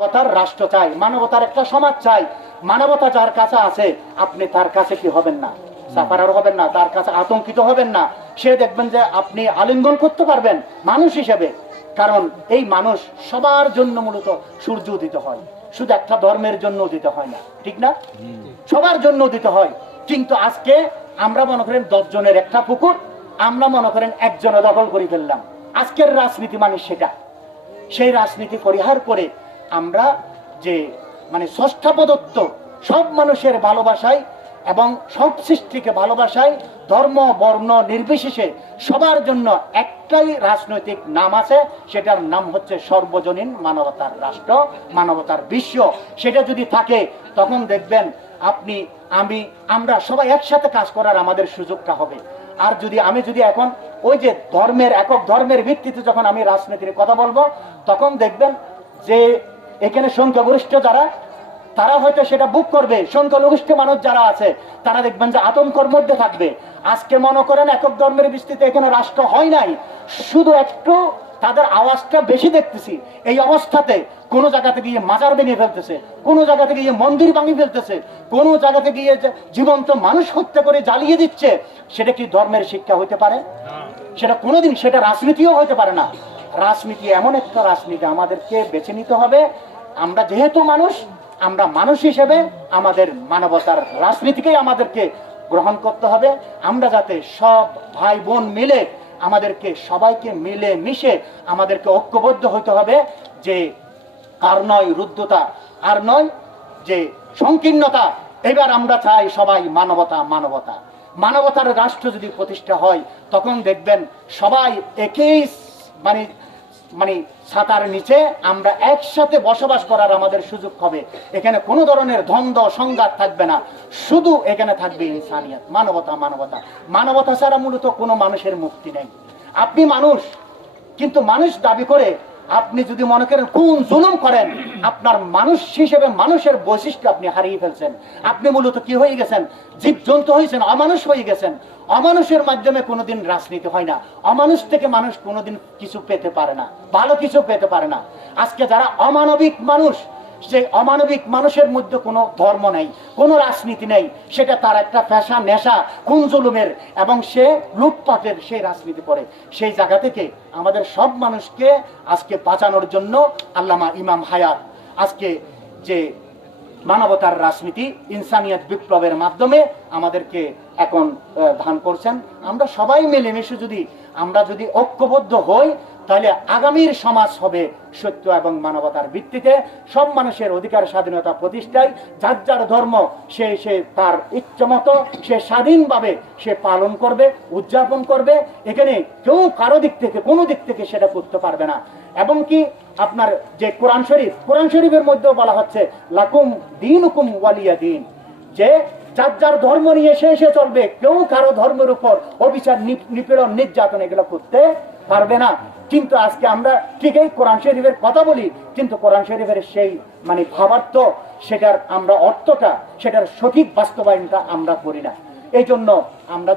মানবতার রাষ্ট্র চাই, মানবতার একটা সমাজ চাই। মানবতা যার কাছে আছে আপনি তার কাছে কি হবেন না, সাফারার হবেন না, তার কাছে আতঙ্কিত হবেন না। সে দেখবেন যে আপনি আলিঙ্গন করতে পারবেন মানুষ হিসেবে। কারণ এই মানুষ সবার জন্য মূলত সূর্য উদিত হয়, শুধু একটা ধর্মের জন্য উদিত হয় না, ঠিক না? সবার জন্য উদিত হয়। কিন্তু আজকে আমরা মনে করেন 10 জনের একটা পুকুর, আমরা মনে করেন একজনে দখল করে ফেললাম। আজকের রাজনীতি মানে সেটা। সেই রাজনীতি পরিহার করে আমরা যে ষষ্ঠা প্রদত্ত সব মানুষের ভালোবাসায় এবং সব সৃষ্টিকে ভালোবাসায়, ধর্ম বর্ণ নির্বিশেষে সবার জন্য একটাই রাজনৈতিক নাম আছে, সেটার নাম হচ্ছে সর্বজনীন মানবতার রাষ্ট্র, মানবতার বিশ্ব। সেটা যদি থাকে তখন দেখবেন আপনি আমরা সবাই একসাথে কাজ করার আমাদের সুযোগটা হবে। আর আমি যদি এখন ওই যে একক ধর্মের ভিত্তিতে যখন আমি রাজনীতির কথা বলবো, তখন দেখবেন যে এখানে সংখ্যাগরিষ্ঠ যারা, তারা হয়তো সেটা বুক করবে। সংখ্যালঘিষ্ঠ মানুষ যারা আছে তারা দেখবেন যে আতঙ্কের মধ্যে থাকবে। আজকে মনে করেন একক ধর্মের ভিত্তিতে এখানে রাষ্ট্র হয় নাই, শুধু একটু তাদের আওয়াজটা বেশি দেখতেছি। এই অবস্থাতে কোনো জায়গাতে গিয়ে মাজার ভেঙে ফেলতেছে, কোনো জায়গাতে গিয়ে মন্দির ভাঙিয়ে ফেলতেছে, কোনো জায়গাতে গিয়ে জীবন্ত মানুষ হত্যা করে জ্বালিয়ে দিচ্ছে। সেটা কি ধর্মের শিক্ষা হইতে পারে? সেটা কোনোদিন, সেটা রাজনীতিও হইতে পারে না। রাজনীতি এমন একটা রাজনীতি আমাদেরকে বেছে নিতে হবে। আমরা যেহেতু মানুষ, আমরা মানুষ হিসেবে আমাদের মানবতার রাজনীতিকেই আমাদেরকে গ্রহণ করতে হবে। আমরা যাতে সব ভাই বোন মিলে, আমাদেরকে সবাইকে মিলে মিশে আমাদেরকে ঐক্যবদ্ধ হতে হবে। যে আর নয় রুদ্ধতা, আর নয় যে সংকীর্ণতা। এবার আমরা চাই সবাই মানবতা, মানবতা, মানবতার রাষ্ট্র যদি প্রতিষ্ঠা হয় তখন দেখবেন সবাই একই ছাতার নিচে আমরা একসাথে বসবাস করার আমাদের সুযোগ হবে। এখানে কোনো ধরনের দ্বন্দ্ব সংঘাত থাকবে না, শুধু এখানে থাকবে ইনসানিয়ত, মানবতা, মানবতা। মানবতা ছাড়া মূলত কোনো মানুষের মুক্তি নেই। আপনি মানুষ, কিন্তু মানুষ দাবি করে আপনি যদি মনে করেন কোন জুলুম করেন, আপনার মানুষ হিসেবে মানুষের বৈশিষ্ট্য আপনি হারিয়ে ফেলছেন। আপনি মূলত কি হয়ে গেছেন? জীবজন্তু হয়েছেন, অমানুষ হয়ে গেছেন। অমানুষের মাধ্যমে কোনোদিন রাজনীতি হয় না। অমানুষ থেকে মানুষ কোনোদিন কিছু পেতে পারে না, ভালো কিছু পেতে পারে না। আজকে যারা অমানবিক মানুষ, সেই অমানবিক মানুষের মধ্যে কোনো ধর্ম নেই, কোনো রাজনীতি নেই। সেটা তার একটা পেশা, নেশা, খুন জুলুমের এবং সে লুটপাটের সেই রাজনীতি করে। সেই জায়গা থেকে আমাদের সব মানুষকে আজকে বাঁচানোর জন্য আল্লামা ইমাম হায়াত আজকে যে মানবতার রাজনীতি, ইনসানিয়ত বিপ্লবের মাধ্যমে আমাদেরকে এখন দান করছেন। আমরা সবাই মিলেমিশে আমরা যদি ঐক্যবদ্ধ হই, তাহলে আগামীর সমাজ হবে সত্য এবং মানবতার ভিত্তিতে। সব মানুষের অধিকার স্বাধীনতা প্রতিষ্ঠায় যার যার ধর্ম সে তার ইচ্ছামতো সে স্বাধীনভাবে সে পালন করবে, উদযাপন করবে। এখানে কেউ কারো দিক থেকে কোনো দিক থেকে সেটা করতে পারবে না। এবং কি আপনার যে কোরআন শরীফের মধ্যেও বলা হচ্ছে লাকুম দীনুকুম ওয়ালিয়া দিন, যে যার যার ধর্ম নিয়ে সে চলবে। কেউ কারো ধর্মের উপর অবিচার, নিপীড়ন, নির্যাতন এগুলো করতে পারবে না। কিন্তু আজকে আমরা ঠিকই কোরআন শরীফের কথা বলি, কিন্তু কোরআন শরীফের সেই ভাবার্থ, সেটার আমরা অর্থটা, সেটার সঠিক বাস্তবায়নটা আমরা করি না। এই জন্য আমরা